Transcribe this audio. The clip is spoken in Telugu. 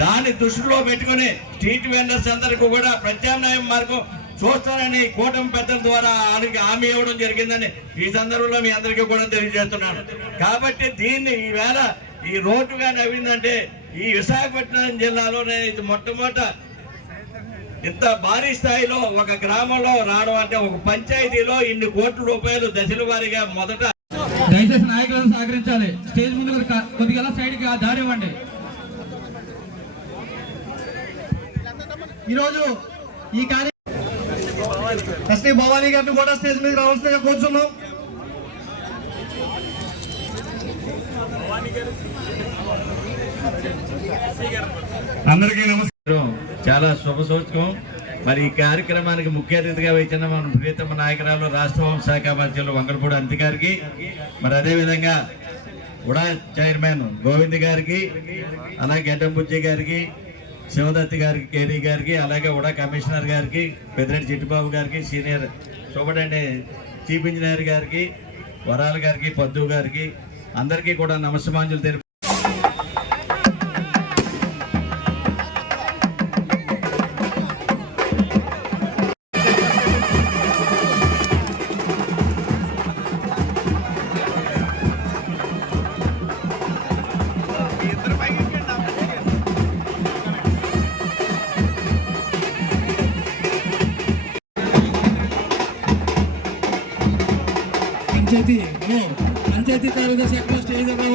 దాన్ని దృష్టిలో పెట్టుకుని స్ట్రీట్ వెండర్స్ అందరికీ కూడా ప్రత్యామ్నాయం మార్గం చూస్తానని కూటమి పెద్దల ద్వారా ఆయనకి హామీ ఇవ్వడం జరిగిందని ఈ సందర్భంలో మీ అందరికీ కూడా తెలియజేస్తున్నాను. కాబట్టి దీన్ని ఈవేళ ఈ రోడ్డు కానీ అయిందంటే ఈ విశాఖపట్నం జిల్లాలోనే ఇది మొట్టమొదట ఇంత భారీ స్థాయిలో ఒక గ్రామంలో రావడం అంటే ఒక పంచాయతీలో ఇన్ని కోట్ల రూపాయలు దశల వారీగా మొదట దయచేసి నాయకులను సహకరించాలి. స్టేజ్ ముందు కొద్దిగా సైడ్కి దారి ఇవ్వండి. ఈరోజు ఈ కార్య ఎస్పీ భవానీ గారిని కూడా స్టేజ్ మీద రావాల్సిందిగా కోరుచున్నాం. అందరికీ నమస్కారం. చాలా శుభ సూచకం మరి ఈ కార్యక్రమానికి ముఖ్య అతిథిగా వచ్చిన మన ప్రియతమ నాయకురాలు రాష్ట్ర హోంశాఖ మంత్రులు వంగలపూడి అంతి గారికి మరి అదేవిధంగా ఉడా చైర్మన్ గోవింద్ గారికి అలాగే గడ్డంబుజ్జి గారికి శివదత్తి గారికి కేరీ గారికి అలాగే ఉడా కమిషనర్ గారికి పెద్దిరెడ్డి చిట్టిబాబు గారికి సీనియర్ సూపరింటెండెంట్ చీఫ్ ఇంజనీర్ గారికి వరాల గారికి పద్దు గారికి అందరికీ కూడా నమస్సమాంజలు తెలిపి పంచాయతీ. పంచాయతీ కార్యదర్శి ఎక్కడ స్టేజ్ రావాలని